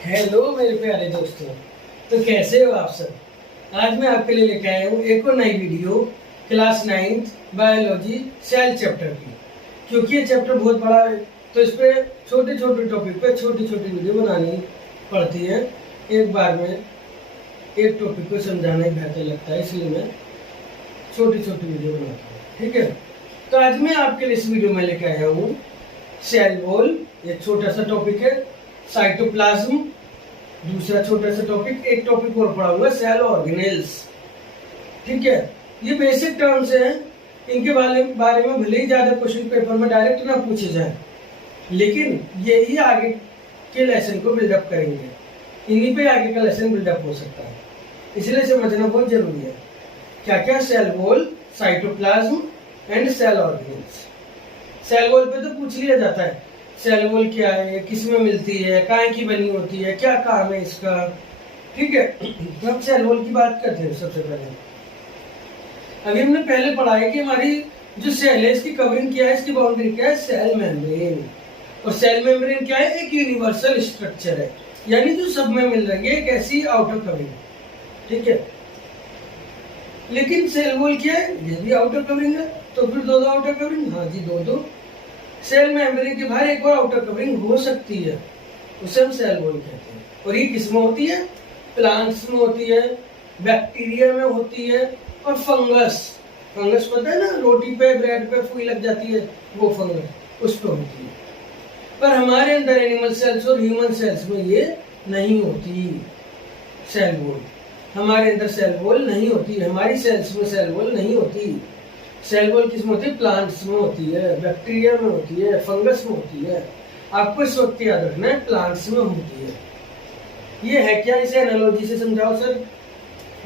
Hello मेरे प्यारे दोस्तों। तो कैसे हो आप सब। आज मैं आपके लिए लेकर आया हूँ एक और नई video class 9th biology cell chapter की। क्योंकि ये चैप्टर बहुत बड़ा है तो इस पे छोटे छोटे टॉपिक पे छोटी छोटी वीडियो बनानी पड़ती है। एक बार में एक टॉपिक को समझाना ही बेहतर लगता है, इसलिए मैं छोटी छोटी वीडियो बनाता हूँ। ठीक है, तो आज मैं आपके लिए इस वीडियो में लेकर आया हूँ सेल वॉल, एक छोटा सा टॉपिक है। साइटोप्लाज्म दूसरा छोटा सा टॉपिक, एक टॉपिक और पढ़ा हुआ सेल ऑर्गेनेल्स। ठीक है, ये बेसिक टर्म्स हैं, इनके बारे में भले ही ज्यादा क्वेश्चन पेपर में डायरेक्ट ना पूछे जाए, लेकिन यही आगे के लेसन को बिल्डअप करेंगे। इन्हीं पे आगे का लेसन बिल्डअप हो सकता है, इसलिए समझना बहुत जरूरी है। क्या क्या? Cell wall, cytoplasm and cell organelles. Cell wall पे तो पूछ लिया जाता है सेल वॉल क्या है, किसमें मिलती है, काहे की बनी होती है, क्या काम है इसका। ठीक है, तो हम सेल वॉल की बात करते हैं। सबसे पहले अभी हमने पहले पढ़ा है कि हमारी जो सेल है इसकी कवरिंग क्या है, इसकी बाउंड्री क्या है, सेल मेम्ब्रेन। और सेल मेम्ब्रेन क्या है? एक यूनिवर्सल स्ट्रक्चर है, यानी जो सब में मिल रही है, एक ऐसी आउटर कवरिंग। ठीक है, लेकिन सेल वॉल क्या है? ये भी आउटर कवरिंग है। तो फिर दो आउटर कवरिंग, हाँ जी दो सेल मेम्ब्रेन के बाहर एक और आउटर कवरिंग हो सकती है, उसे हम सेल वॉल कहते हैं। और ये किसमें होती है? प्लांट्स में होती है, बैक्टीरिया में होती है, और फंगस पता है ना, रोटी पे ब्रेड पे फुई लग जाती है, वो फंगस उस पर होती है। पर हमारे अंदर एनिमल सेल्स और ह्यूमन सेल्स में ये नहीं होती सेल वॉल। हमारे अंदर सेल वॉल नहीं होती, हमारी सेल्स में सेल वॉल नहीं होती। सेल वॉल किसमें होती है? प्लांट्स में होती है, बैक्टीरिया में होती है, फंगस में होती है। आपको इस वक्त याद रखना है, प्लांट्स में होती है। ये है क्या? इसे एनालॉजी से समझाओ सर।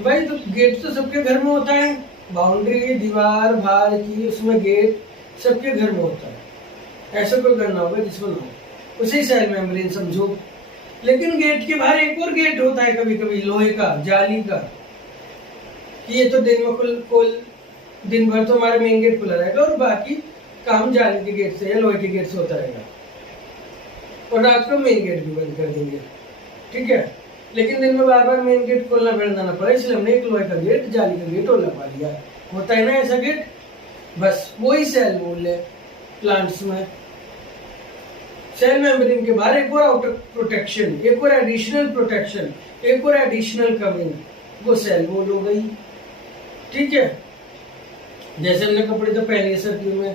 भाई तो गेट तो सबके घर में होता है, बाउंड्री दीवार बाहर की, उसमें गेट सबके घर में होता है। ऐसा कोई घर ना होगा जिसमें ना हो, उसे सेल मेम्ब्रेन समझो। लेकिन गेट के बाहर एक और गेट होता है, कभी कभी लोहे का, जाली का। ये तो दिन में दिन भर तो हमारा मेन गेट खुला रहेगा और बाकी काम जाली के गेट से या लोहे के गेट से होता रहेगा, और रात को मेन गेट भी बंद कर देंगे। ठीक है, लेकिन दिन में बार बार मेन गेट खोलना ना पड़े, इसलिए हमने एक लोहे का गेट, जाली का गेट और लगा लिया। होता है ना ऐसा गेट, बस वही सेल वॉल है प्लांट्स में। सेल मेम्ब्रेन के बाहर एक और आउटर प्रोटेक्शन, एक और एडिशनल प्रोटेक्शन, एक और एडिशनल कवरिंग, वो सेल वॉल हो गई। ठीक है, जैसे हमने कपड़े तो पहने सर्दियों में,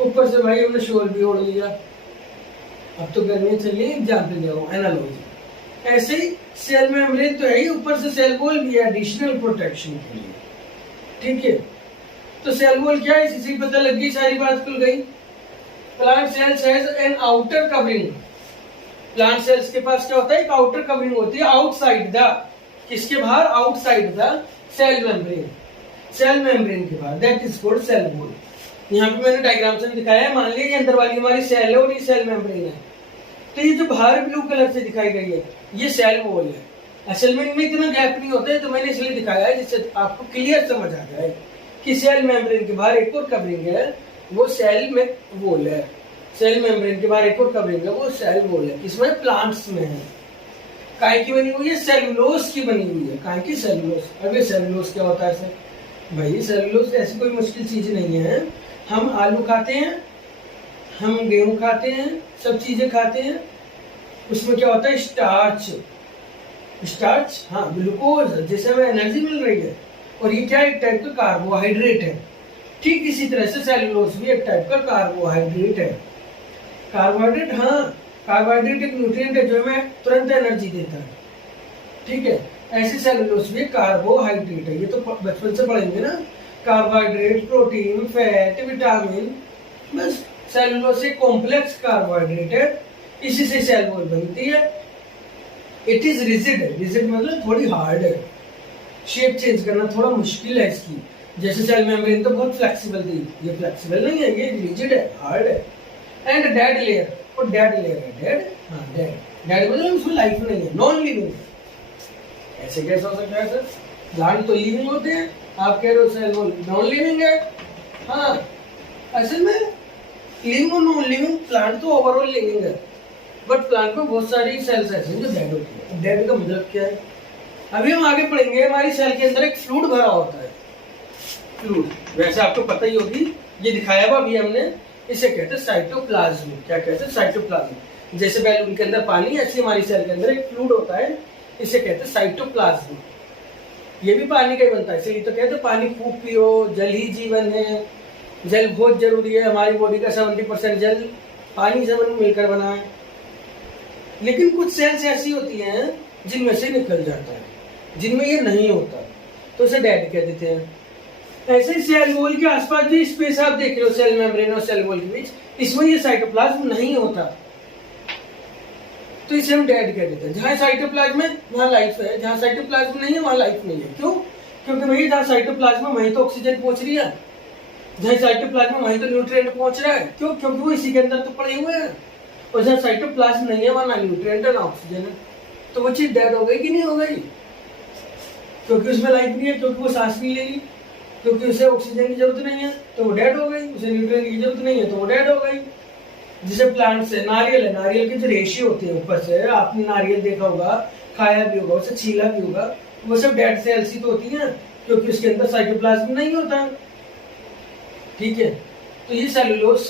ऊपर से भाई हमने शॉल भी ओढ़ लिया। अब तो गर्मी चल रही है, एग्जाम्पल दे रहा हूँ, एनालॉजी। ऐसे ही सेल मेम्ब्रेन तो है ही, ऊपर से सेल वॉल भी है एडिशनल प्रोटेक्शन के लिए। ठीक है, तो सेल वॉल क्या है, इसी पता लग गई, सारी बात खुल गई। Plant cells has an outer covering. Plant cells के पास क्या होता है? एक आउटर कवरिंग होती है, आउटसाइड द, किसके बाहर? Outside the cell membrane, cell membrane के बाहर, that is called cell wall. यहाँ पे मैंने डायग्राम से दिखाया है। मान लीजिए अंदर वाली हमारी सेल है और ये सेल मेम्ब्रेन है, तो ये जो बाहर ब्लू कलर से दिखाई गई है, ये सेल वॉल है। असल में इनमें इतना गैप नहीं होता है, तो मैंने इसलिए दिखाया है जिससे आपको क्लियर समझ आ जाए कि सेल मेम्ब्रेन के बाहर एक और कवरिंग है, वो सेल में वॉल है। सेल मेम्ब्रेन के बाहर एक और कवरिंग है, वो सेल वॉल है। किसमें? प्लांट्स में है। काय की बनी हुई है? सेलुलोज की बनी हुई है। काय की? सेलुलोज। अब ये सेलुलोज क्या होता है सर? भाई सेलुलोज ऐसी कोई मुश्किल चीज नहीं है। हम आलू खाते हैं, हम गेहूं खाते हैं, सब चीजें खाते हैं। उसमें क्या होता है? स्टार्च, हाँ ग्लूकोज, जिससे हमें एनर्जी मिल रही है। और ये क्या? एक टाइप का कार्बोहाइड्रेट है। ठीक इसी तरह से सेलुलोज भी एक टाइप का कार्बोहाइड्रेट है। कार्बोहाइड्रेट, हाँ कार्बोहाइड्रेट एक न्यूट्रिएंट है जो हमें तुरंत एनर्जी देता है। ठीक है, ऐसे सेलुलोज भी कार्बोहाइड्रेट है। ये तो बचपन से पढ़ेंगे ना, कार्बोहाइड्रेट, प्रोटीन, फैट, विटामिन। बस सेलुलोज एक कॉम्प्लेक्स कार्बोहाइड्रेट है, इसी से सेल वॉल बनती है। इट इज रिजिड है, रिजिड मतलब थोड़ी हार्ड है, शेप चेंज करना थोड़ा मुश्किल है इसकी। जैसे सेल मेम्ब्रेन तो बहुत फ्लेक्सिबल थी, ये फ्लेक्सिबल नहीं है, ये रिजिड है, हार्ड है। एंड डेड लेयर, और डेड लेयर है, डेड, हाँ डेड मतलब उसमें लाइफ नहीं है, नॉन लिविंग। ऐसे कैसे हो सकता है सर? प्लांट तो लिविंग होते हैं, आप कह रहे हो सेल वॉल नॉन लिविंग है। हाँ, असल में लिविंग और नॉन लिविंग, प्लांट तो ओवरऑल लिविंग है, बट प्लांट में बहुत सारी सेल्स ऐसी हैं जो डेड होती है। डेड का मतलब क्या है, अभी हम आगे पढ़ेंगे। हमारी सेल के अंदर एक फ्लूइड भरा होता है, फ्लूइड, वैसे आपको पता ही होगी, ये दिखाया हुआ अभी हमने। इसे कहते हैं साइटोप्लाज्म। क्या कहते हैं? साइटोप्लाज्म। जैसे बैलून के अंदर पानी, ऐसे हमारी सेल के अंदर एक फ्लूइड होता है, इसे कहते हैं साइटोप्लाज्म। ये भी पानी का ही बनता है, इसलिए तो कहते हैं पानी खूब पियो, जल ही जीवन है, जल बहुत जरूरी है। हमारी बॉडी का 70% जल पानी से मिलकर बना है। लेकिन कुछ सेल्स ऐसी होती हैं जिनमें से निकल जाता है, जिनमें ये नहीं होता, तो इसे डेड कह देते हैं। ऐसे ही सेल वॉल के आसपास जो स्पेस आप देख रहे हो, सेल मेम्ब्रेन और सेल वॉल के बीच, इसमें ये साइटोप्लाज्म नहीं होता, तो इसे हम डेड कह देते हैं। जहां साइटोप्लाज्म है वहां लाइफ है, जहां साइटोप्लाज्म नहीं है वहां लाइफ नहीं है। क्यों? क्योंकि वही जहां साइटोप्लाज्म है वहीं तो ऑक्सीजन पहुंच रही है, जहां साइटोप्लाज्म है वहीं तो न्यूट्रिएंट पहुंच रहा है। क्यों? क्योंकि वो इसी के अंदर तो पड़े हुए हैं। और जहां साइटोप्लाज्म नहीं है वहां ना न्यूट्रिएंट है ना ऑक्सीजन है, तो वो चीज डेड हो गई कि नहीं हो गई? क्योंकि उसमें लाइफ नहीं है, क्योंकि वो सांस नहीं लेगी, क्योंकि उसे ऑक्सीजन की जरूरत नहीं है तो वो डेड हो गई, उसे न्यूट्रिएंट की जरूरत नहीं है तो वो डेड हो गई। जैसे प्लांट से नारियल है, नारियल की जो रेशे होती है ऊपर से, आपने नारियल देखा होगा, खाया भी होगा, उसे छीला भी होगा, वो सब डेड सेल्स ही तो होती हैं, क्योंकि उसके अंदर साइटोप्लाज्म नहीं होता। ठीक है, तो ये सेलुलोज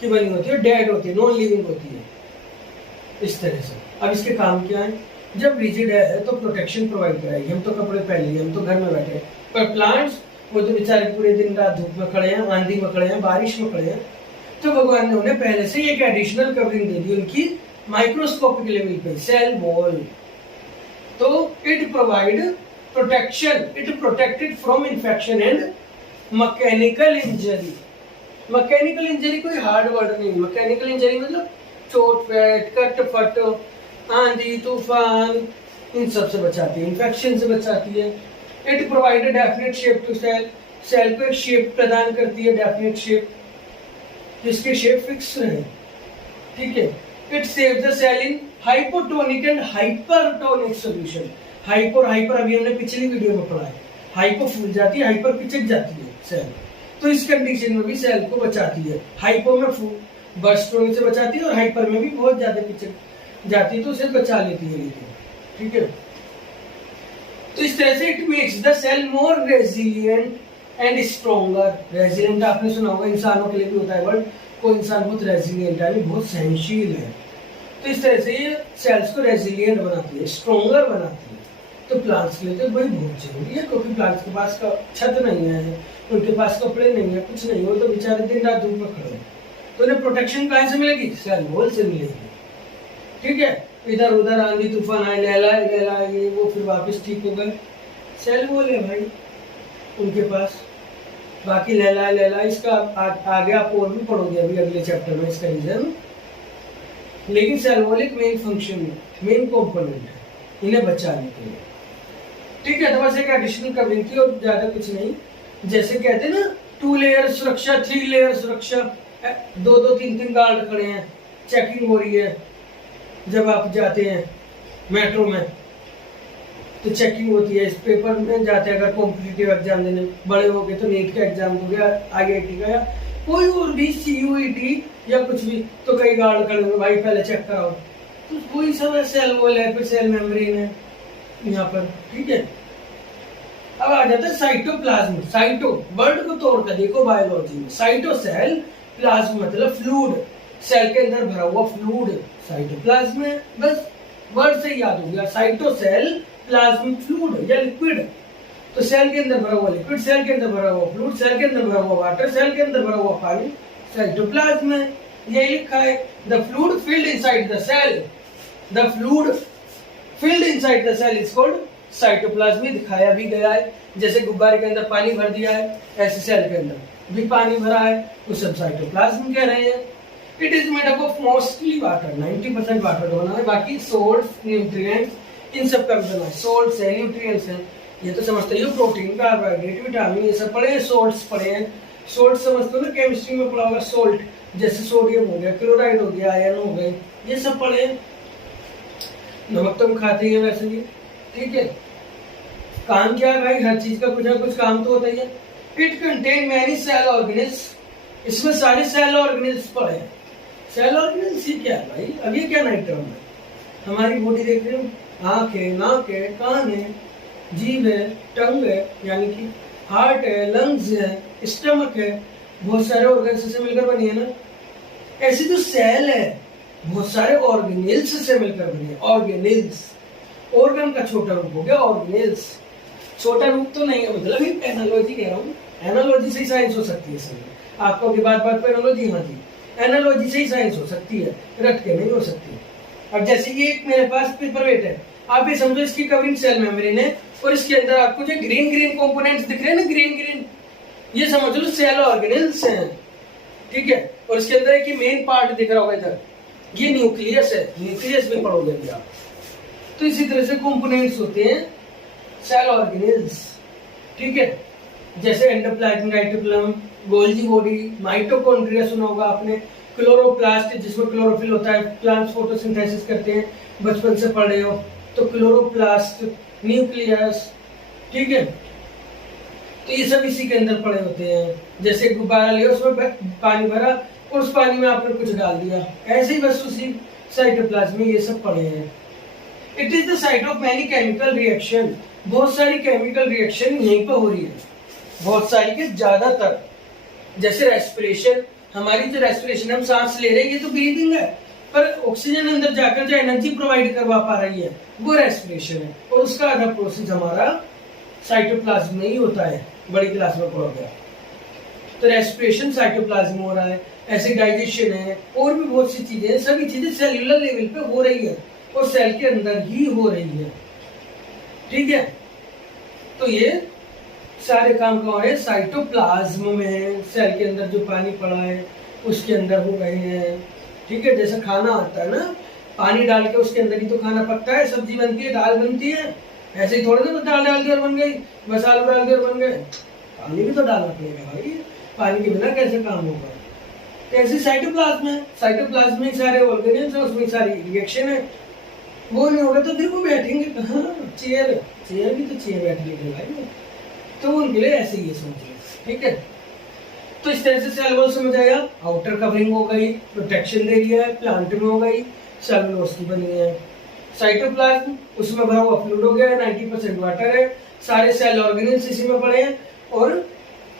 की बनी होती है, डेड होती है, नॉन लिविंग होती है, इस तरह से। अब इसके काम क्या है? जब रिजिड है तो प्रोटेक्शन प्रोवाइड कराएगी, हम तो कपड़े पहन लिए, हम तो घर में बैठे, पर प्लांट्स वो तो बेचारे पूरे दिन रात धूप में खड़े हैं, आंधी में खड़े हैं, बारिश में खड़े हैं, तो भगवान ने उन्हें पहले से एक एडिशनल कवरिंग दे दी उनकी माइक्रोस्कोपिक लेवल पे, सेल वॉल। तो it provide protection, it protected from infection and mechanical injury. Mechanical injury कोई हार्ड वर्ड नहीं, मैकेनिकल इंजरी मतलब चोट पेट, कट फट, आंधी तूफान, इन सब से बचाती है, इन्फेक्शन से बचाती है। It provide definite shape to cell, cell को एक शेप प्रदान करती है, डेफिनेट शेप, जिसकी शेप फिक्स रहे। ठीक है, it saves the cell in hypotonic and hypertonic solution. Hyper hyper अभी हमने पिछली वीडियो में पढ़ा है, हाइपो फूल जाती है, हाइपर पिचक जाती है सेल, तो इस कंडीशन में भी सेल को बचाती है। हाइपो में फूल बर्स्ट होने से बचाती है और हाइपर में भी बहुत ज्यादा पिचक जाती है तो उसे बचा लेती है। लेकिन ठीक है, तो इस तरह से it makes the cell more resilient and stronger. Resilient आपने सुना होगा, इंसानों के लिए भी होता है वर्ड, कोई इंसान बहुत रेजिलिएंट है, बहुत सहनशील है, तो इस तरह से ये सेल्स को रेजिलिएंट बनाती है, स्ट्रॉन्गर बनाती है। तो प्लांट्स के लिए तो वही बहुत जरूरी है, क्योंकि प्लांट्स के पास का छत नहीं है, उनके पास कपड़े नहीं है, कुछ नहीं हो, तो बेचारे दिन रात धूप में खड़े हैं, तो उन्हें प्रोटेक्शन कहाँ से मिलेगी? सेल वॉल से मिलेगी। ठीक है, इधर उधर आंधी तूफान आए, लहला ये वो, फिर वापस ठीक हो गए, सेल वॉल है भाई उनके पास। बाकी लहला इसका आगे आप और भी पढ़ोगे अभी अगले चैप्टर में इसका रीजन। लेकिन सेल वॉल एक मेन फंक्शन है, मेन कंपोनेंट है इन्हें बचाने के लिए। ठीक है, तो बस एक एडिशनल कवरिंग थी और ज्यादा कुछ नहीं। जैसे कहते हैं ना 2 लेयर सुरक्षा, 3 लेयर सुरक्षा, 2-2, 3-3 गार्ड खड़े हैं, चेकिंग हो रही है। जब आप जाते हैं मेट्रो में तो चेकिंग होती है, इस पेपर में जाते हैं अगर कॉम्पिटिटिव एग्जाम देने, बड़े हो गए तो नीट का एग्जाम हो गया, IIT का या कोई और भी CUET या कुछ भी, तो कई गार्ड खड़े होंगे, भाई पहले चेक कराओ। तो कोई सब सेल वॉल है, फिर सेल मेम्ब्रेन है यहाँ पर। ठीक है, अब आ जाता है साइटोप्लाज्म। साइटो वर्ड को तोड़कर देखो बायोलॉजी में, साइटो सेल, प्लाज्म मतलब फ्लूइड, सेल के अंदर भरा हुआ फ्लूइड साइटोप्लाज्म है। बस वर्ड से याद हो गया, साइटो सेल प्लाज्म फ्लूइड या लिक्विड। तो सेल के अंदर भरा हुआ लिक्विड, सेल के अंदर भरा हुआ फ्लूइड, सेल के अंदर भरा हुआ वाटर, सेल के अंदर भरा हुआ पानी, साइटोप्लाज्म है। यही लिखा है, the fluid filled inside the cell, the fluid filled inside the cell is called cytoplasm. में दिखाया भी गया है, जैसे गुब्बारे के अंदर पानी भर दिया है, ऐसे सेल के अंदर भी पानी भरा है, वो सब साइटोप्लाज्म कह रहे हैं। It is made up of mostly water, 90% water बना है, बाकी सोल्ट्स, न्यूट्रिएंट्स, इन सब का भी बना है। सोल्ट्स है, न्यूट्रिएंट्स है, ये तो समझते हो, प्रोटीन, कार्बोहाइड्रेट, विटामिन, ये सब पढ़े हैं। सोल्ट्स पढ़े हैं, सोल्ट समझते हो ना, केमिस्ट्री में पढ़ा होगा सोल्ट, जैसे सोडियम हो गया, क्लोराइड हो गया, आयरन हो गए, ये सब पढ़े हैं। नमक तो हम खाते ही हैं वैसे भी। ठीक है, काम क्या है भाई, हर चीज का कुछ ना कुछ काम तो होता ही है। It contain many cell organelles, इसमें सारे सेल ऑर्गेनिल्स पड़े हैं। सेल ऑर्गेनेल्स ये क्या है भाई? अब ये क्या नई टर्म है? हमारी बॉडी देख रहे हो, आँख है, नाक है, कान है, जीभ है, टंग है, यानी कि हार्ट है, लंग्स है, स्टमक है, बहुत सारे ऑर्गन्स से मिलकर बनी है ना। ऐसे जो सेल है बहुत सारे ऑर्गेनेल्स से मिलकर बनी है। ऑर्गेनेल्स, ऑर्गन का छोटा रूप हो गया ऑर्गेनेल्स। छोटा रूप तो नहीं है, मतलब एनालॉजी कह रहा हूँ, एनालॉजी से ही साइंस हो सकती है सर। आपको की बात बात पर एनालॉजी, हाँ जी, एनालॉजी से ही साइंस हो सकती है, रट के नहीं हो सकती। अब जैसे ये मेरे पास पेपर वेट है, आप ये समझो इसकी कवरिंग सेल मेम्ब्रेन है और इसके अंदर आपको जो ग्रीन ग्रीन कंपोनेंट्स दिख रहे हैं ना, ग्रीन ग्रीन, ये समझ लो सेल ऑर्गेनेल्स हैं, ठीक है। और इसके अंदर एक मेन पार्ट दिख रहा होगा इधर, ये न्यूक्लियस है, न्यूक्लियस में पढ़ोगे आप। तो इसी तरह से कंपोनेंट्स होते हैं सेल ऑर्गेनेल्स, ठीक है। जैसे एंडोप्लाज्म, राइटोप्लाज्म, गोल्जी बॉडी, माइटोकॉन्ड्रिया सुना होगा आपने, क्लोरोप्लास्ट जिसमें क्लोरोफिल होता है, प्लांट्स फोटोसिंथेसिस करते हैं, बचपन से पढ़ रहे हो तो क्लोरोप्लास्ट, न्यूक्लियस, ठीक है। तो ये सब इसी के अंदर पड़े होते हैं। जैसे गुब्बारा लिया, उसमें पानी भरा और उस पानी में आपने कुछ डाल दिया, ऐसे ही बस उसी साइटोप्लाज्म में ये सब पड़े हैं। It is the site of many chemical reaction, बहुत सारी केमिकल रिएक्शन यहीं पर हो रही है, बहुत सारी के ज्यादातर। जैसे रेस्पिरेशन, हमारी जो रेस्पिरेशन हम सांस ले रहे हैं ये तो ब्रीदिंग है, पर ऑक्सीजन अंदर जाकर जो एनर्जी प्रोवाइड करवा पा रही है वो रेस्पिरेशन है, और उसका आधा प्रोसेस हमारा साइटोप्लाज्म में ही होता है, बड़ी क्लास में पढ़ोगे। तो रेस्पिरेशन साइटोप्लाज्म हो रहा है, ऐसे डाइजेशन है, और भी बहुत सी चीजें, सभी चीजें सेल्यूलर लेवल पे हो रही है और सेल के अंदर ही हो रही है, ठीक है। तो ये सारे काम कौन है? साइटोप्लाज्म में है, सेल के अंदर जो पानी पड़ा है उसके अंदर हो रहे हैं, ठीक है। जैसे खाना आता है ना, पानी डाल के उसके अंदर ही तो खाना पकता है, सब्जी बनती है, दाल बनती है, ऐसे ही थोड़े ना दाल डाल दी और बन गई, मसाला डाल दिया और बन गए। पानी भी तो डालना पड़ेगा भाई, पानी के बिना कैसे काम होगा? ऐसे साइटोप्लाज्म है, साइटोप्लाज्म में सारे ऑर्गेनेल्स है, उसमें सारी रिएक्शन है। वो नहीं होगा तो फिर वो बैठेंगे कहाँ? चेयर, चेयर भी तो चेयर बैठने के भाई, तो उनके लिए ऐसे ही समझिए, ठीक है। तो इस तरह से सेल वॉल समझ आएगा। आउटर कवरिंग हो गई, प्रोटेक्शन दे दिया है, प्लांट में हो गई, सेलुलोज की बनी है। साइटोप्लाज्म, उसमें भरा हुआ फ्लूइड हो गया, 90% वाटर है, सारे सेल ऑर्गेनेल्स इसी में पड़े हैं और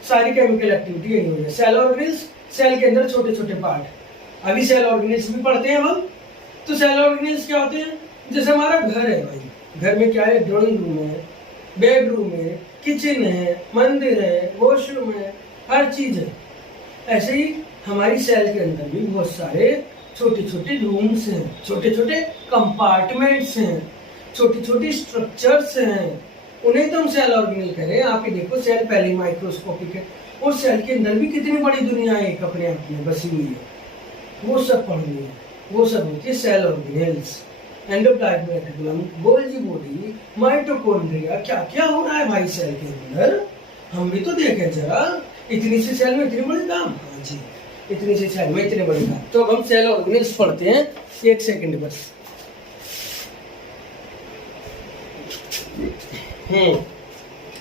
सारी केमिकल एक्टिविटी यही हुई है। सेल ऑर्गेनेल्स, सेल के अंदर छोटे छोटे पार्ट, अभी सेल ऑर्गेनेल्स भी पढ़ते हैं हम। तो सेल ऑर्गेनेल्स क्या होते हैं? जैसे हमारा घर है भाई, घर में क्या है? ड्राइंग रूम है, बेडरूम है, किचन है, मंदिर है, वॉशरूम है, हर चीज है। ऐसे ही हमारी सेल के अंदर भी बहुत सारे छोटे छोटे रूम्स हैं, छोटे छोटे कंपार्टमेंट्स हैं, छोटी छोटी स्ट्रक्चर्स हैं, उन्हें तो हम सेल ऑर्गेनेल कह रहे हैं। आप ही देखो, सेल पहले माइक्रोस्कोपिक है और सेल के अंदर भी कितनी बड़ी दुनिया है एक अपने आप में बसी हुई है, वो सब पढ़नी है, वो सब होती है cell organelles. Endoplasm, reticulum, Golgi body, mitochondria, क्या क्या हो रहा है भाई सेल के अंदर, हम भी तो देखें जरा। इतनी सी सेल में इतनी बड़ी काम, हाँ जी, इतनी सी सेल में इतने बड़ी काम। तो अब हम सेल ऑर्गेनेल्स पढ़ते हैं, एक सेकंड बस।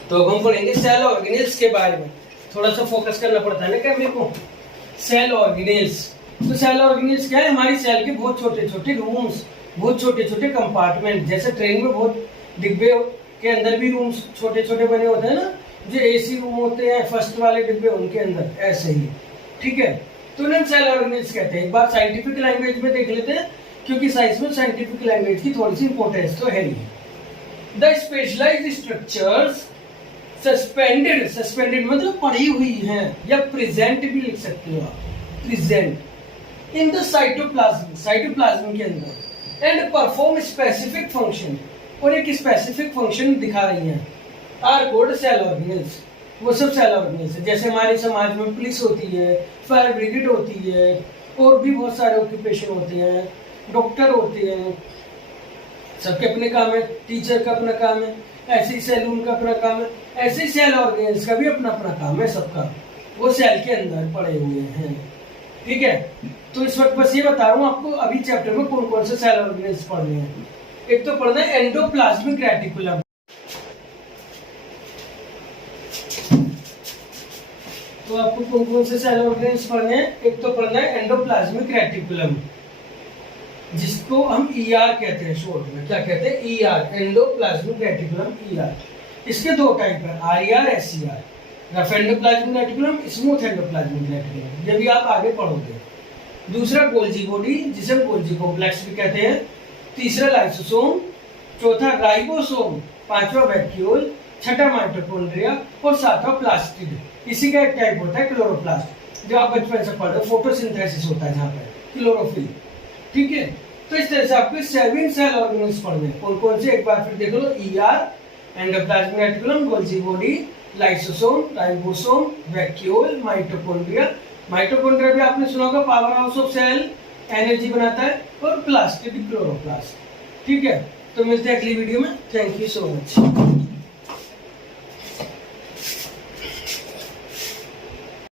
तो अब हम पढ़ेंगे सेल ऑर्गेनेल्स के बारे में। थोड़ा सा फोकस करना पड़ता है ना क्या मेरे को। सेल ऑर्गेनेल्स, तो सेल ऑर्गेनेल्स क्या है? हमारी सेल के बहुत छोटे छोटे रूम्स, बहुत छोटे छोटे कंपार्टमेंट। जैसे ट्रेन में बहुत डिब्बे के अंदर भी रूम्स छोटे छोटे बने होते हैं ना, जो एसी रूम होते हैं फर्स्ट वाले डिब्बे, उनके अंदर ऐसे ही, ठीक है। तो इन्हें सेल ऑर्गेनेल्स कहते हैं। एक बार साइंटिफिक लैंग्वेज में देख लेते हैं, क्योंकि साइंस में साइंटिफिक लैंग्वेज की थोड़ी सी इंपॉर्टेंस तो है ही। The specialised structures suspended, suspended मतलब पड़ी हुई हैं, या प्रेजेंट भी लिख सकते हो आप, present in the cytoplasm, cytoplasm के अंदर, एंड परफॉर्म स्पेसिफिक फंक्शन, और एक स्पेसिफिक फंक्शन दिखा रही हैं, आर कोल्ड सेल ऑर्गेनेल्स। वो सब सेल ऑर्गेनेल्स है। जैसे हमारे समाज में पुलिस होती है, फायर ब्रिगेड होती है, और भी बहुत सारे ऑक्यूपेशन होते हैं, डॉक्टर होते हैं, सबके अपने काम है, टीचर का अपना काम है, ऐसे ही सैलून का अपना काम है, ऐसे ही सेल ऑर्गेनेल्स का भी अपना अपना काम है सबका, वो सेल के अंदर पड़े हुए हैं, ठीक है। तो इस वक्त बस ये बता रहा हूँ आपको, अभी चैप्टर में कौन कौन से सेल ऑर्गेनेल्स पढ़ने हैं। एक तो पढ़ना है एंडोप्लाज्मिक रेटिकुलम। तो आपको कौन कौन से सेल ऑर्गेनेल्स पढ़ने हैं? एक तो पढ़ना है एंडोप्लाज्मिक रेटिकुलम, जिसको हम ईआर कहते हैं शॉर्ट में। क्या कहते हैं? ER, endoplasmic reticulum, ER. इसके दो टाइप है, RER, SER. Rough endoplasmic reticulum, smooth endoplasmic reticulum, ये भी आप आगे पढ़ोगे। दूसरा गोल्जी बॉडी, जिसे हम गोल्जी कॉम्प्लेक्स भी कहते हैं। तीसरा लाइसोसोम, चौथा राइबोसोम, पांचवा वैक्यूल, छठा माइटोकॉन्ड्रिया और सातवां प्लास्टिड। इसी का एक टाइप होता है क्लोरोप्लास्ट, जो आप बचपन से पढ़ रहे हो, फोटोसिंथेसिस होता है जहाँ पर, क्लोरोफिल। ठीक है, तो इस तरह से आपको 7 सेल ऑर्गेनेल्स पढ़ने हैं। कौन कौन से एक बार फिर देख लो, ER, endoplasmic reticulum, Golgi body, lysosome, ribosome, vacuole, mitochondria. Mitochondria भी आपने सुना होगा, power house of cell, energy बनाता है, और प्लास्टिड, क्लोरोप्लास्ट। ठीक है, तो मिलते हैं अगली वीडियो में। Thank you so much.